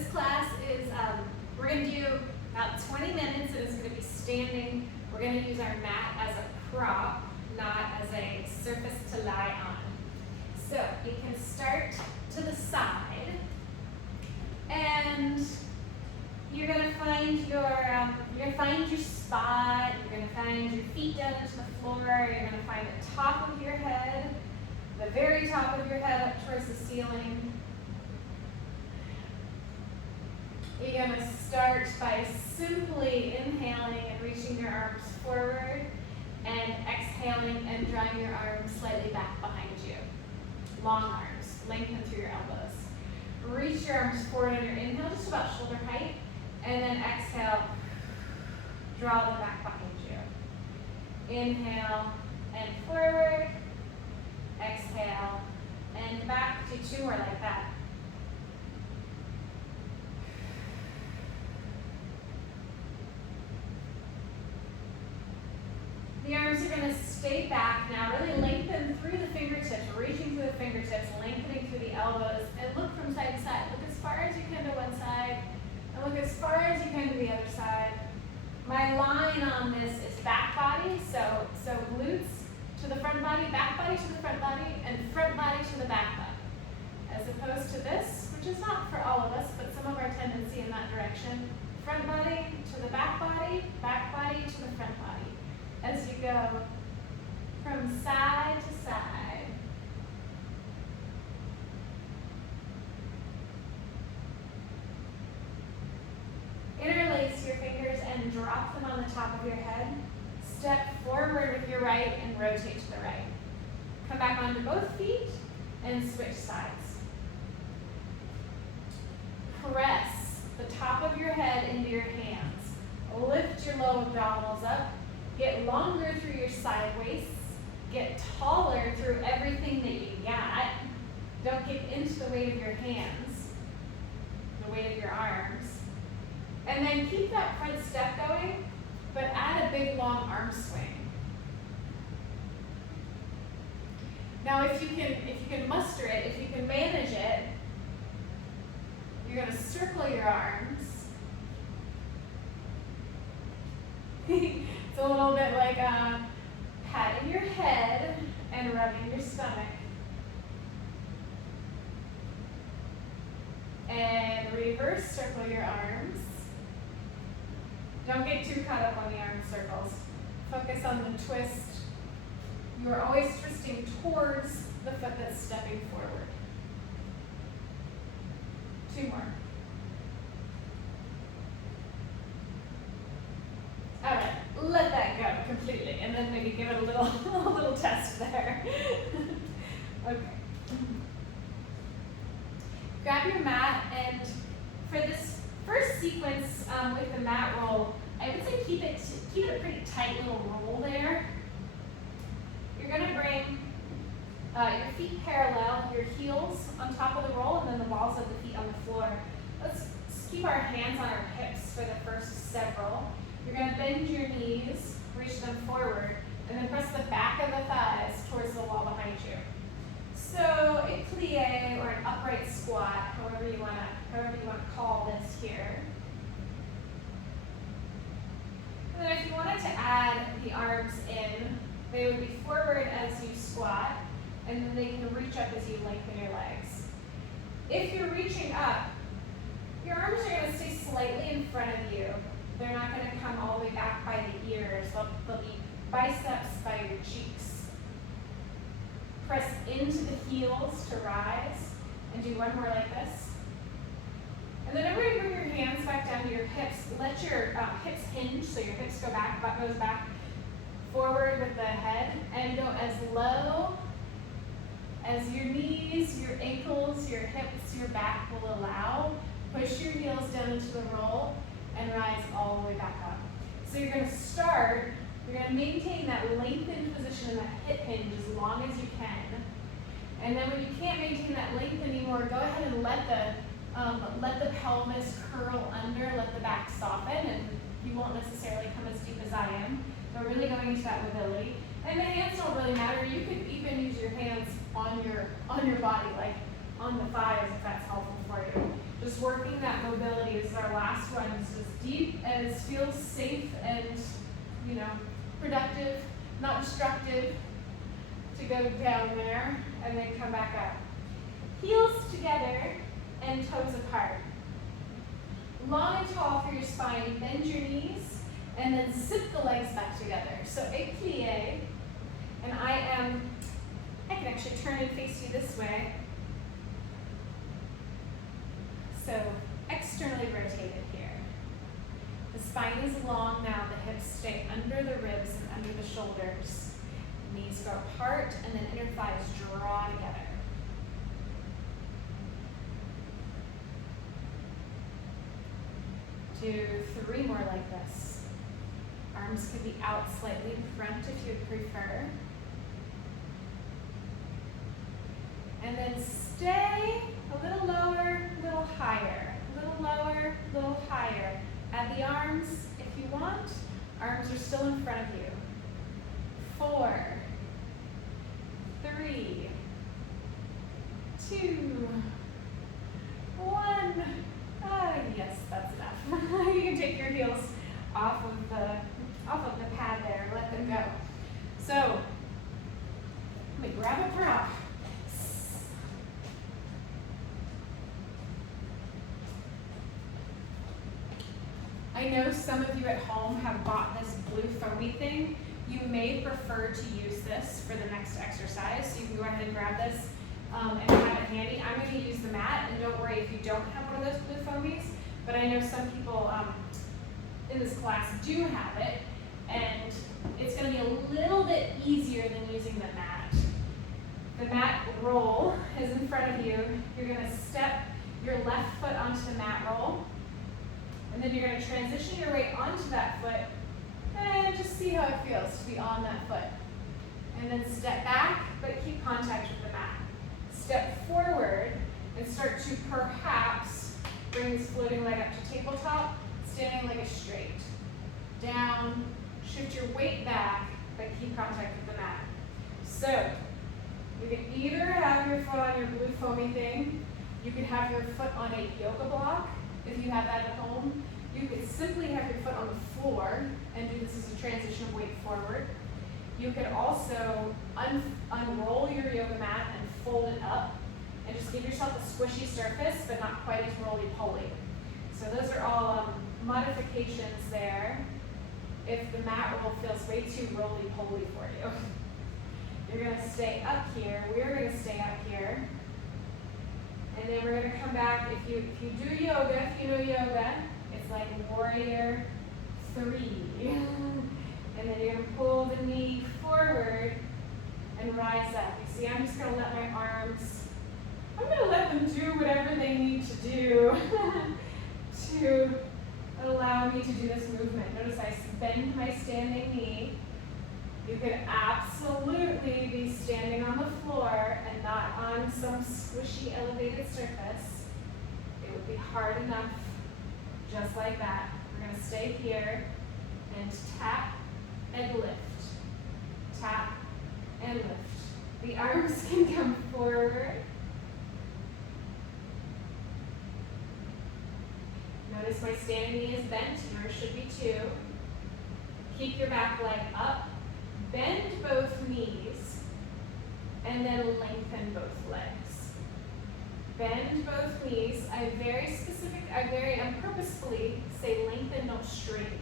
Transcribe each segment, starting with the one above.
this class is, we're going to do about 20 minutes, and it's going to be standing. We're going to use our mat as a prop, not as a surface to lie on. So you can start to the side, and you're going to find your spot. You're going to find your feet down into the floor. You're going to find the top of your head, the very top of your head up towards the ceiling. You're going to start by simply inhaling and reaching your arms forward, and exhaling and drawing your arms slightly back behind you. Long arms, lengthen through your elbows. Reach your arms forward on your inhale, just about shoulder height, and then exhale, draw them back behind you. Inhale and forward, exhale and back. Do 2 more like that. The arms are going to stay back now. Really lengthen through the fingertips, reaching through the fingertips, lengthening through the elbows, and look from side to side. Look as far as you can to one side, and look as far as you can to the other side. My line on this is back body, so glutes to the front body, back body to the front body, and front body to the back body. As opposed to this, which is not for all of us, but some of our tendency in that direction. Front body to the back body to the front body. As you go from side to side. Interlace your fingers and drop them on the top of your head. Step forward with your right and rotate to the right. Come back onto both feet and switch sides. Press the top of your head into your hands. Lift your low abdominals up. Get longer through your side waists. Get taller through everything that you got. Don't get into the weight of your hands, the weight of your arms. And then keep that front step going, but add a big long arm swing. Now if you can muster it, if you can manage it, you're going to circle your arms. It's a little bit like patting your head and rubbing your stomach. And reverse circle your arms. Don't get too caught up on the arm circles. Focus on the twist. You are always twisting towards the foot that's stepping forward. 2 more. All right, let that go completely, and then maybe give it a little test there. Okay. Grab your mat, and for this first sequence with the mat roll, I would say keep it a pretty tight little roll there. You're going to bring your feet parallel, your heels on top of the roll, and then the balls of the feet on the floor. Let's keep our hands on our hips for the first several. You're going to bend your knees, reach them forward, and then press the back of the thighs towards the wall behind you. So a plie or an upright squat, however you want to call this here. And then if you wanted to add the arms in, they would be forward as you squat, and then they can reach up as you lengthen your legs. If you're reaching up, your arms are going to stay slightly in front of you. They're not going to come all the way back by the ears. They'll be biceps by your cheeks. Press into the heels to rise, and do 1 more like this. And then everybody bring your hands back down to your hips. Let your hips hinge, so your hips goes back forward with the head, and go as low as your knees, your ankles, your hips, your back will allow. Push your heels down into the roll and rise all the way back up. So you're going to maintain that lengthened position and that hip hinge as long as you can. And then when you can't maintain that length anymore, go ahead and let the pelvis curl under, let the back soften, and you won't necessarily come as deep as I am. But really going into that mobility. And the hands don't really matter. You could even use your hands on your body, like on the thighs if that's helpful for you. Just working that mobility. This is our last one. It's as deep as feels safe and, you know, productive, not destructive, to go down there and then come back up. Heels together and toes apart. Long and tall for your spine. Bend your knees and then sit the legs back together. So a plie, and I can actually turn and face you this way. So externally rotated here. The spine is long now, the hips stay under the ribs and under the shoulders. Knees go apart and then inner thighs draw together. 2, 3 more like this. Arms could be out slightly in front if you prefer. And then stay a little lower, a little higher. A little lower, a little higher. Add the arms if you want. Arms are still in front of you. 4, 3, 2, 1. Yes, that's enough. You can take your heels off of the pad there. Let them go. So, let me grab a prop. I know some of you at home have bought this blue foamy thing. You may prefer to use this for the next exercise, so you can go ahead and grab this and have it handy. I'm going to use the mat, and don't worry if you don't have one of those blue foamies, but I know some people in this class do have it, and it's going to be a little bit easier than using the mat. The mat roll is in front of you. You're going to step your left foot onto the mat roll, and then you're going to transition your weight onto that foot, and just see how it feels to be on that foot. And then step back, but keep contact with the mat. Step forward and start to perhaps bring this floating leg up to tabletop, standing leg is straight. Down, shift your weight back, but keep contact with the mat. So, you can either have your foot on your blue foamy thing, you could have your foot on a yoga block, if you have that at home. You could simply have your foot on the floor and do this as a transition of weight forward. You could also unroll your yoga mat and fold it up and just give yourself a squishy surface, but not quite as roly-poly. So those are all modifications there. If the mat roll feels way too roly-poly for you. You're going to stay up here. We're going to stay up here. And then we're going to come back. If you do yoga, if you know yoga, it's like warrior 3. And then you're going to pull the knee forward and rise up. You see, I'm just going to let my arms, I'm going to let them do whatever they need to do to allow me to do this movement. Notice I bend my standing knee. You could absolutely be standing on the floor and not on some squishy elevated surface. It would be hard enough just like that. We're going to stay here and tap and lift. Tap and lift. The arms can come forward. Notice my standing knee is bent. Yours should be too. Keep your back leg up. Bend both knees, and then lengthen both legs. Bend both knees. I purposefully say lengthen, don't straighten.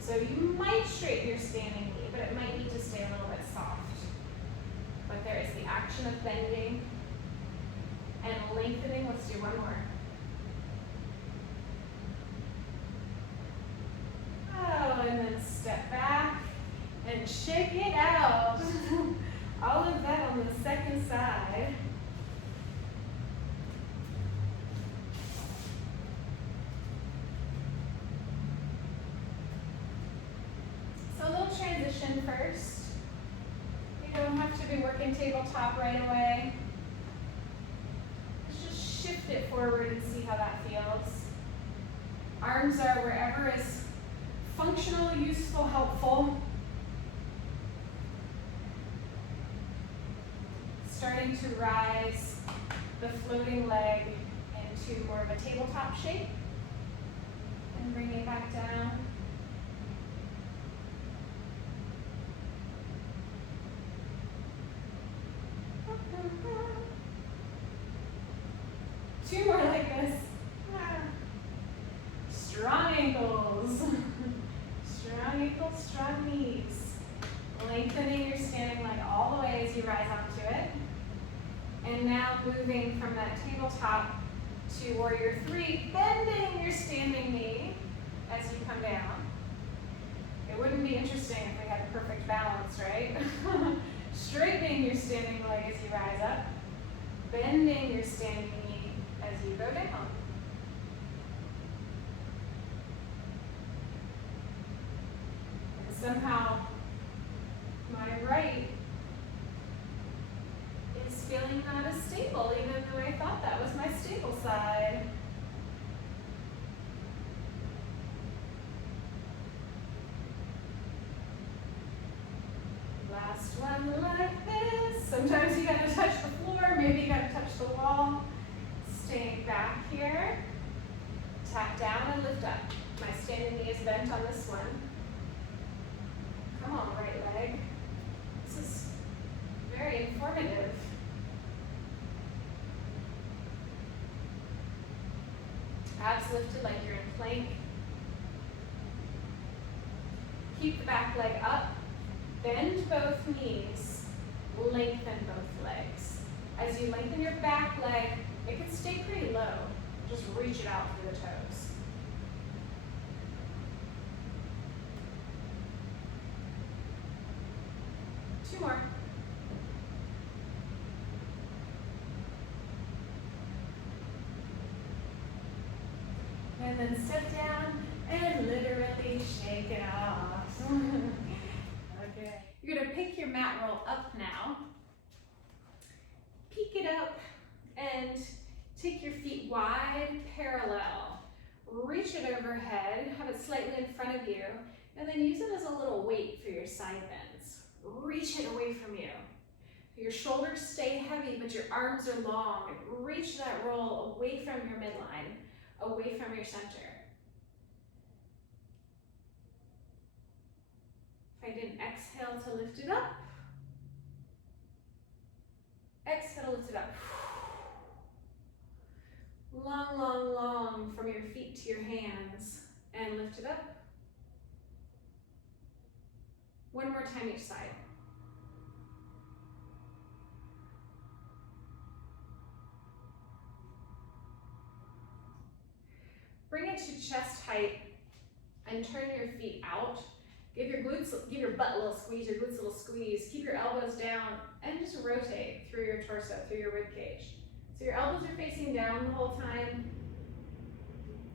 So you might straighten your standing knee, but it might need to stay a little bit soft. But there is the action of bending and lengthening. Let's do one more. Oh, and then step back. And shake it out. All of that on the second side. So a little transition first. You don't have to be working tabletop right away. Let's just shift it forward and see how that feels. Arms are wherever is functional, useful, helpful. Starting to rise the floating leg into to more of a tabletop shape. And bring it back down. Two more like this. Strong ankles. Strong ankles, strong knees. Lengthening your standing leg all the way as you rise onto it. And now moving from that tabletop to warrior three, bending your standing knee as you come down. It wouldn't be interesting if we had perfect balance, right? Straightening your standing leg as you rise up, bending your standing knee as you go down. And somehow my right is feeling not as stable, even though I thought that was my stable side. Last one like this. Sometimes you gotta touch the floor, maybe you gotta touch the wall. Stay back here. Tap down and lift up. My standing knee is bent on this one. Come on, right leg. This is very informative. Abs lifted like you're in plank. Keep the back leg up. Bend both knees. Lengthen both legs. As you lengthen your back leg, it can stay pretty low. Just reach it out through the toes. Two more. And then step down and literally shake it off. Okay. You're gonna pick your mat roll up now. Peek it up and take your feet wide, parallel. Reach it overhead, have it slightly in front of you, and then use it as a little weight for your side bends. Reach it away from you. Your shoulders stay heavy, but your arms are long. Reach that roll away from your midline, away from your center. If I didn't exhale to lift it up, exhale to lift it up. Long, long, long from your feet to your hands, and lift it up. One more time each side. Bring it to chest height and turn your feet out. Give your butt a little squeeze, your glutes a little squeeze. Keep your elbows down and just rotate through your torso, through your rib cage. So your elbows are facing down the whole time.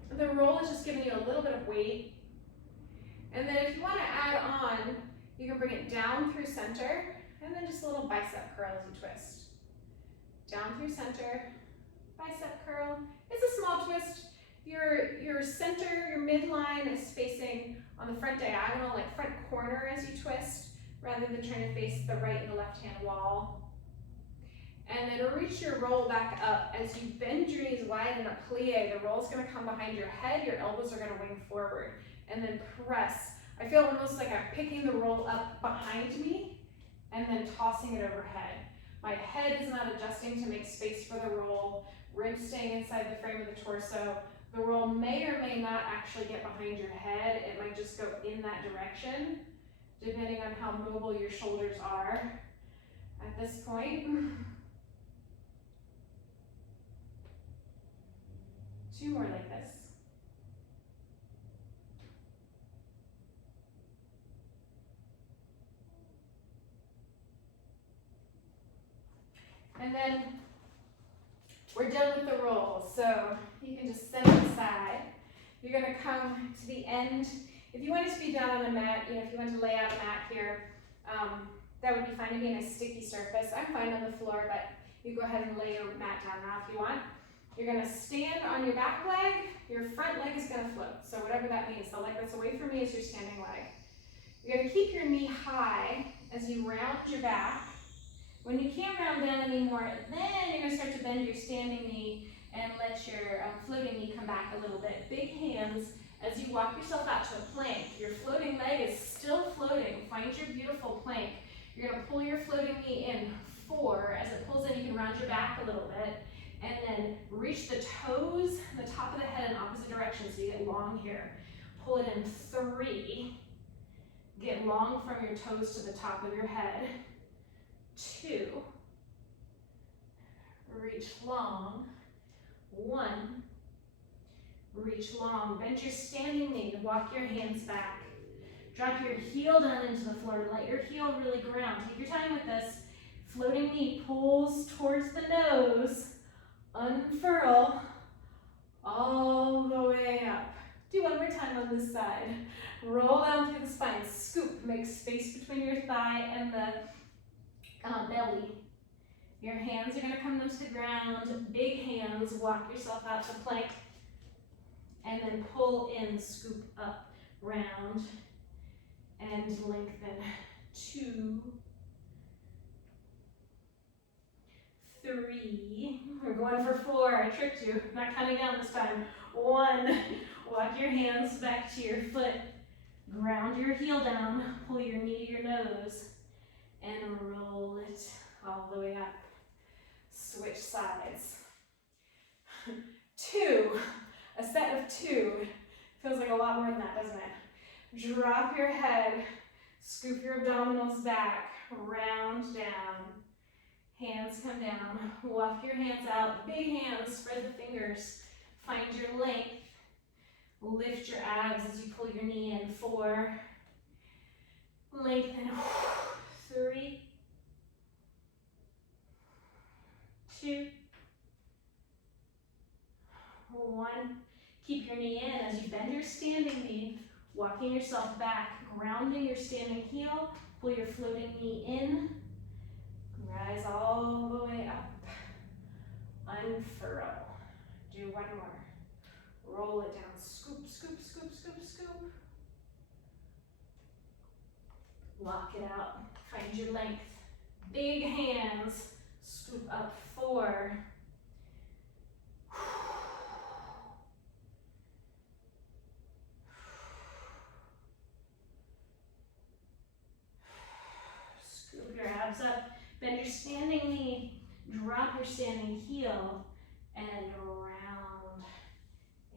The roll is just giving you a little bit of weight. And then if you want to add on, you can bring it down through center and then just a little bicep curl as you twist. Down through center, bicep curl. It's a small twist. Your center, your midline is facing on the front diagonal, like front corner as you twist, rather than trying to face the right and the left-hand wall. And then reach your roll back up. As you bend your knees wide in a plie, the roll is going to come behind your head, your elbows are going to wing forward. And then press. I feel almost like I'm picking the roll up behind me and then tossing it overhead. My head is not adjusting to make space for the roll, ribs staying inside the frame of the torso. The roll may or may not actually get behind your head. It might just go in that direction, depending on how mobile your shoulders are at this point. Two more like this. And then we're done with the roll, so you can just set it aside. You're gonna come to the end. If you want it to be down on a mat, if you want to lay out a mat here, that would be fine. It'd be a nice sticky surface. I'm fine on the floor, but you go ahead and lay your mat down now if you want. You're gonna stand on your back leg. Your front leg is gonna float. So whatever that means, the leg that's away from me is your standing leg. You're gonna keep your knee high as you round your back. When you can't round down anymore, then you're gonna start to bend your standing knee and let your floating knee come back a little bit. Big hands as you walk yourself out to a plank. Your floating leg is still floating. Find your beautiful plank. You're gonna pull your floating knee in 4. As it pulls in, you can round your back a little bit, and then reach the toes and the top of the head in opposite directions so you get long here. Pull it in 3. Get long from your toes to the top of your head. 2. Reach long. 1. Reach long. Bend your standing knee. Walk your hands back. Drop your heel down into the floor. Let your heel really ground. Take your time with this. Floating knee pulls towards the nose. Unfurl all the way up. Do one more time on this side. Roll down through the spine. Scoop. Make space between your thigh and the belly. Your hands are going to come down to the ground. Big hands. Walk yourself out to plank. And then pull in, scoop up, round, and lengthen. 2, 3. We're going for 4. I tricked you. Not counting down this time. 1. Walk your hands back to your foot. Ground your heel down. Pull your knee to your nose. And roll it all the way up. Switch sides. 2. A set of 2. Feels like a lot more than that, doesn't it? Drop your head. Scoop your abdominals back. Round down. Hands come down. Waft your hands out. Big hands. Spread the fingers. Find your length. Lift your abs as you pull your knee in. 4. Lengthen. 3. 2. 1. Keep your knee in as you bend your standing knee, walking yourself back, grounding your standing heel, pull your floating knee in, rise all the way up, unfurl. Do one more. Roll it down, scoop, scoop, scoop, scoop, scoop. Lock it out, find your length. Big hands, scoop up. 4. Scoop your abs up, bend your standing knee, drop your standing heel, and round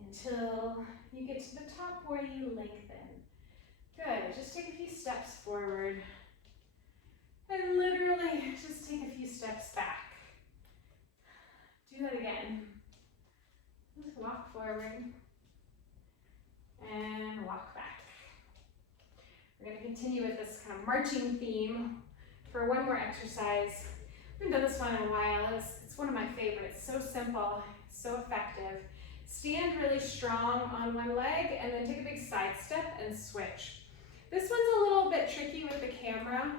until you get to the top where you lengthen. Good, just take a few steps forward. And literally just take a few steps back. Do that again. Just walk forward and walk back. We're going to continue with this kind of marching theme for one more exercise. I haven't done this one in a while. It's one of my favorites. So simple, so effective. Stand really strong on one leg and then take a big side step and switch. This one's a little bit tricky with the camera.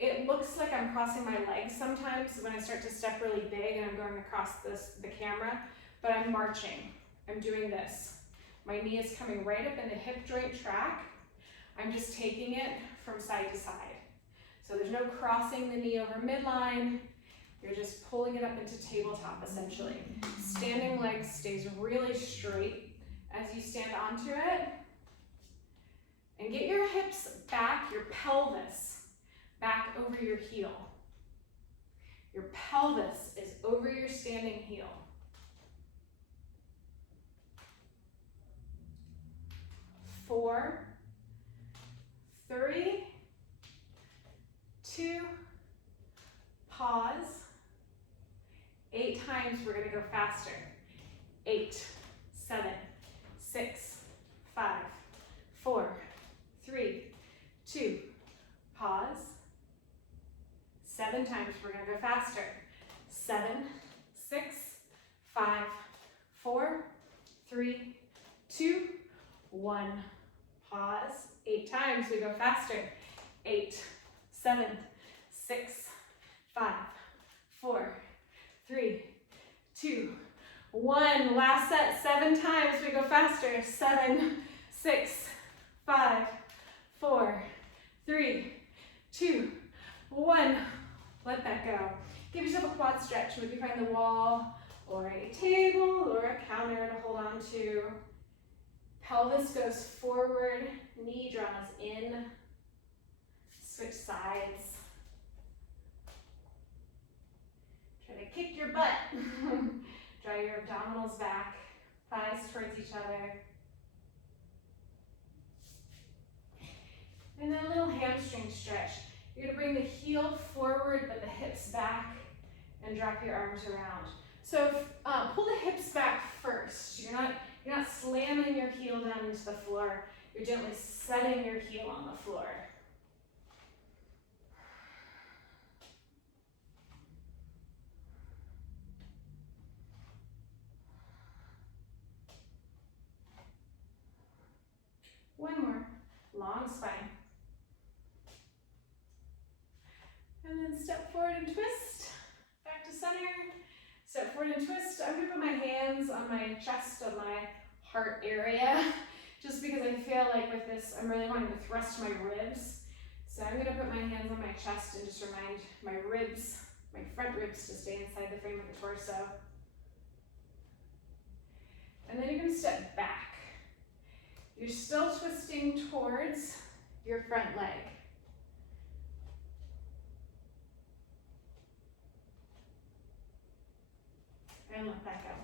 It looks like I'm crossing my legs sometimes when I start to step really big and I'm going across the camera, but I'm marching. I'm doing this. My knee is coming right up in the hip joint track. I'm just taking it from side to side. So there's no crossing the knee over midline. You're just pulling it up into tabletop essentially. Standing leg stays really straight as you stand onto it. And get your hips back, your pelvis back over your heel. Your pelvis is over your standing heel. 4, 3, 2, pause. 8 times, we're gonna go faster. 8, 7, 6, 5, 4, 3, 2, pause. 7 times, we're gonna go faster. 7, 6, 5, 4, 3, 2, 1, pause. 8 times, we go faster. 8, 7, 6, 5, 4, 3, 2, 1. Last set, 7 times, we go faster. 7, 6, 5, 4, 3, 2, 1. Let that go. Give yourself a quad stretch. Maybe find the wall or a table or a counter to hold on to. Pelvis goes forward, knee draws in, switch sides. Try to kick your butt. Draw your abdominals back, thighs towards each other. And then a little hamstring stretch. You're gonna bring the heel forward, but the hips back, and drop your arms around. So pull the hips back first. You're not slamming your heel down into the floor. You're gently setting your heel on the floor. One more. Long spine. And then step forward and twist. Back to center. Step forward and twist. I'm gonna put my hands on my chest, on my heart area, just because I feel like with this, I'm really wanting to thrust my ribs. So I'm gonna put my hands on my chest and just remind my ribs, my front ribs, to stay inside the frame of the torso. And then you're gonna step back. You're still twisting towards your front leg. And let that go.